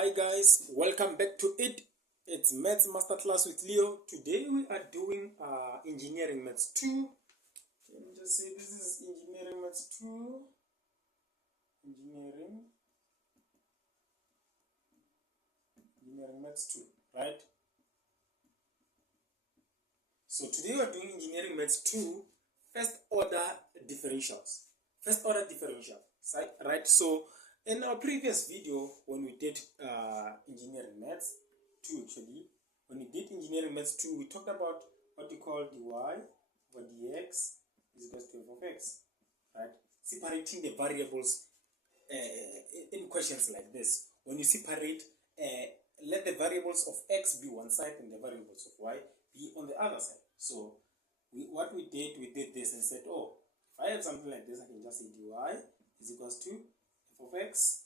Hi guys, welcome back to it. It's Maths Masterclass with Leo. Today we are doing Engineering Maths 2. Let me just say this is Engineering Maths 2. Engineering Maths 2, right? So today we are doing Engineering Maths 2, first order differentials. First order differential, right? So in our previous video, when we did Engineering Maths 2 actually, when we did Engineering Maths 2, we talked about what we call dy over dx is equal to f of x, right? Separating the variables in questions like this. When you separate, let the variables of x be one side and the variables of y be on the other side. So what we did this and said, oh, if I have something like this, I can just say dy is equals to f of x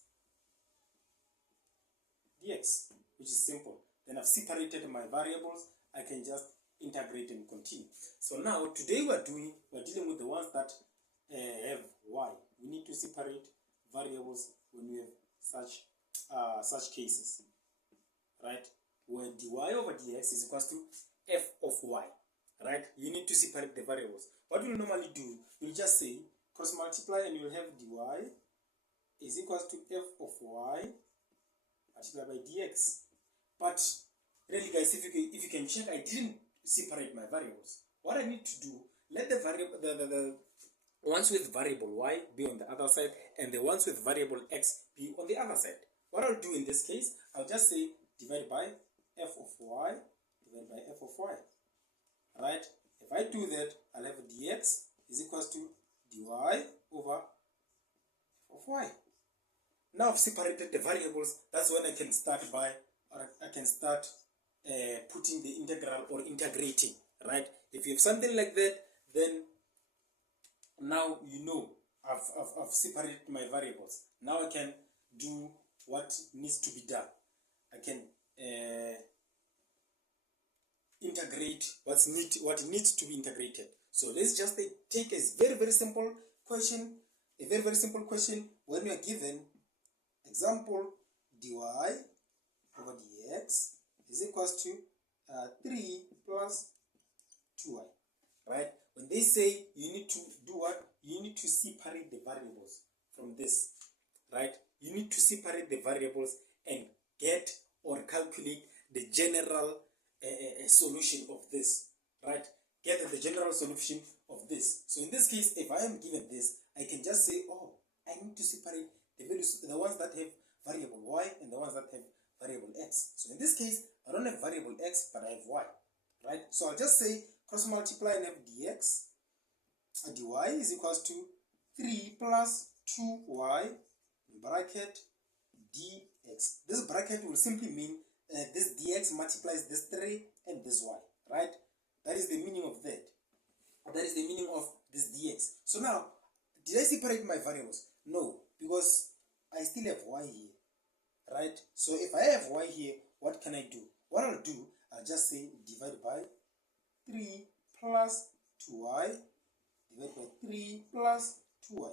dx, which is simple. Then I've separated my variables, I can just integrate and continue. So now today we're dealing with the ones that have y. We need to separate variables when we have such cases, right? Where dy over dx is equals to f of y, right? You need to separate the variables. What we'll normally do, we'll just say cross multiply and you'll have dy is equals to f of y multiplied by dx. But really guys, if you can check, I didn't separate my variables. What I need to do, let the variable the ones with variable y be on the other side and the ones with variable x be on the other side. What I'll do in this case, I'll just say divide by f of y divided by f of y, right? If I do that, I'll have dx is equals to dy over f of y. Now I've separated the variables. That's when I can start putting the integral or integrating, right? If you have something like that, then now you know I've separated my variables. Now I can do what needs to be done. I can integrate what needs to be integrated. So let's just take a very simple question. A very simple question. When we are given example dy over dx is equals to 3 plus 2y, right? When they say you need to do what? You need to separate the variables from this, right? You need to separate the variables and get or calculate the general solution of this, right? Get the general solution of this. So in this case, if I am given this, I can just say, oh, I need to separate the values, the ones that have variable y and the ones that have variable x. So in this case, I don't have variable x, but I have y, right? So I'll just say cross multiply and have dx, dy is equals to 3 plus 2y bracket dx. This bracket will simply mean this dx multiplies this 3 and this y, right? That is the meaning of that. That is the meaning of this dx. So now, did I separate my variables? No, because I still have y here, right? So if I have y here, what can I do? What I'll do, I'll just say divide by 3 plus 2y divided by 3 plus 2y.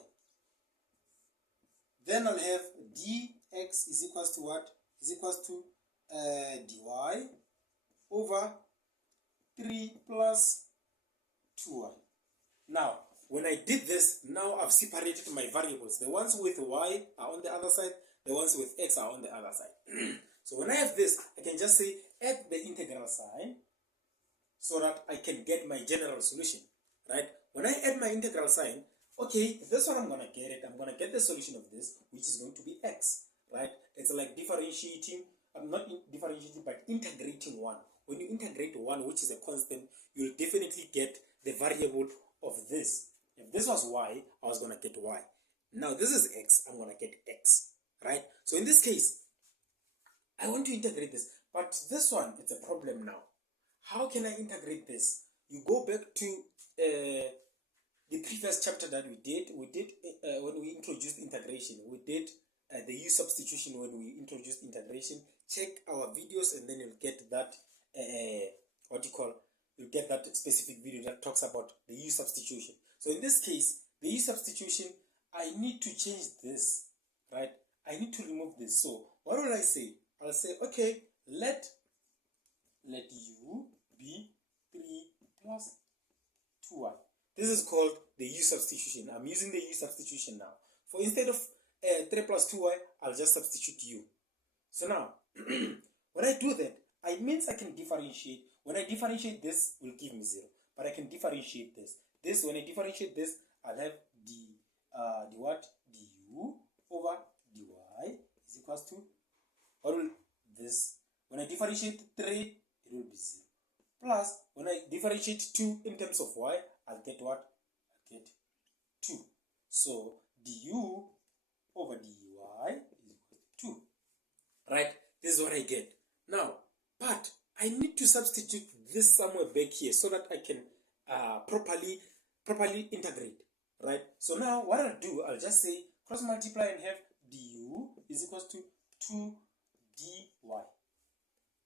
Then I'll have dx is equals to what? Is equals to dy over 3 plus 2y. Now, when I did this, now I've separated my variables. The ones with y are on the other side, the ones with x are on the other side. So when I have this, I can just say add the integral sign so that I can get my general solution, right? When I add my integral sign, okay, this one I'm going to get it. I'm going to get the solution of this, which is going to be x, right? It's like differentiating, not differentiating, but integrating one. When you integrate one, which is a constant, you'll definitely get the variable of this. If this was y, I was going to get y. Now this is x, I'm going to get x, right? So in this case, I want to integrate this, but this one, it's a problem now. How can I integrate this? You go back to the previous chapter that we did when we introduced integration. We did the use substitution when we introduced integration. Check our videos and then you'll get that, you'll get that specific video that talks about the use substitution. So in this case, the use substitution, I need to change this, right? I need to remove this. So what will I say? I'll say, okay, let u be 3 plus 2y. This is called the u substitution. I'm using the u substitution now. For instead of 3 plus 2y, I'll just substitute u. So now, when I do that, it means I can differentiate. When I differentiate this, will give me 0. But I can differentiate this. When I differentiate this, I'll have du over dy is equals to, what will this? When I differentiate 3, it will be 0. Plus, when I differentiate 2 in terms of y, I'll get what? I'll get 2. So, du over dy is equal to 2. Right? This is what I get. Now, but I need to substitute this somewhere back here so that I can properly integrate. Right? So now, what I'll do, I'll just say cross multiply and have du is equals to 2 dy.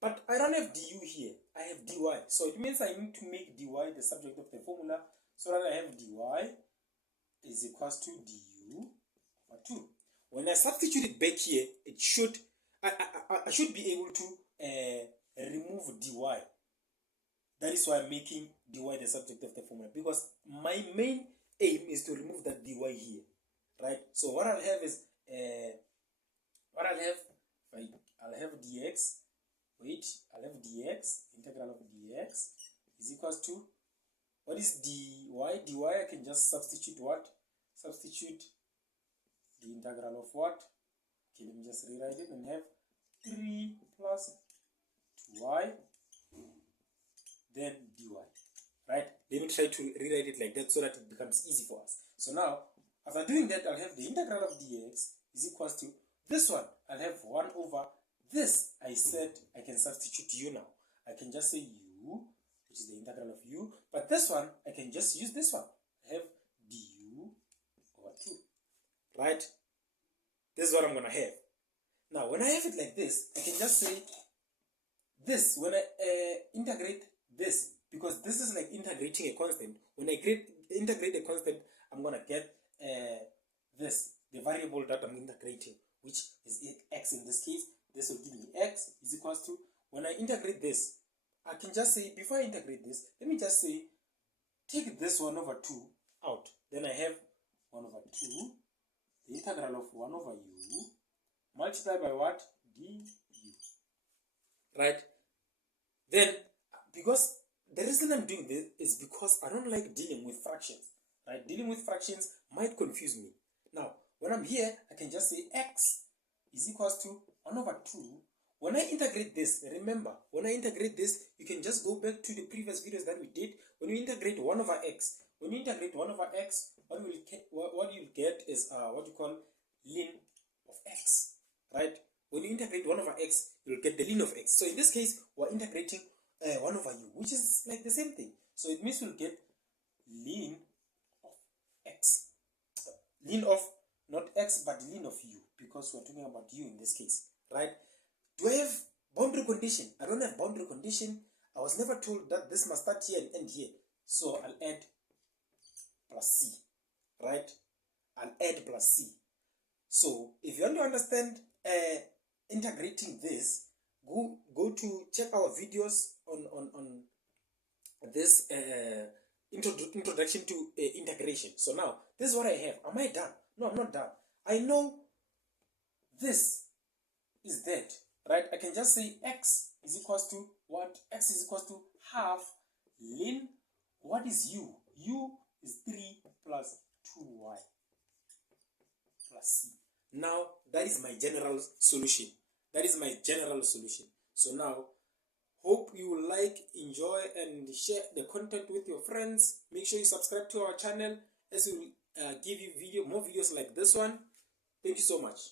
But I don't have du here. I have dy. So it means I need to make dy the subject of the formula so that I have dy is equals to du over 2. When I substitute it back here, it should I should be able to remove dy. That is why I'm making dy the subject of the formula, because my main aim is to remove that dy here. Right? So what I'll have is I'll have dx. I'll have dx, integral of dx is equals to, what is dy? Dy, I can just substitute what? Substitute the integral of what? Okay, let me just rewrite it and have 3 plus 2y, then dy. Right? Let me try to rewrite it like that so that it becomes easy for us. So now, after doing that, I'll have the integral of dx is equals to this one. I'll have 1 over this. I said I can substitute u now. I can just say u, which is the integral of u. But this one, I can just use this one. I have du over 2. Right? This is what I'm going to have. Now, when I have it like this, I can just say this. When I integrate this, because this is like integrating a constant. When I integrate a constant, I'm going to get this, the variable that I'm integrating, which is x in this case. This will give me x is equals to, when I integrate this, I can just say, before I integrate this, let me just say, take this 1 over 2 out. Then I have 1 over 2, the integral of 1 over u, multiply by what? Du. Right? Then, because the reason I'm doing this is because I don't like dealing with fractions. Right? Dealing with fractions might confuse me. Now, when I'm here, I can just say x is equals to 1 over 2. When I integrate this, remember, when I integrate this, you can just go back to the previous videos that we did. When you integrate 1 over x, what you'll get is what you call ln of x. Right? When you integrate 1 over x, you'll get the ln of x. So in this case, we're integrating 1 over u, which is like the same thing. So it means we'll get ln of x. Ln of, not x, but ln of u, because we're talking about u in this case. Right? Do I have boundary condition? I don't have boundary condition. I was never told that this must start here and end here. So I'll add plus c. Right? I'll add plus c. So if you want to understand integrating this, go to check our videos on this introduction to integration. So now, this is what I have. Am I done? No, I'm not done. I know this is that, right? I can just say x is equals to what? X is equals to half ln, what is u? U is 3 plus 2y plus c. Now, that is my general solution. So now, hope you will like, enjoy, and share the content with your friends. Make sure you subscribe to our channel, as we will give you more videos like this one. Thank you so much.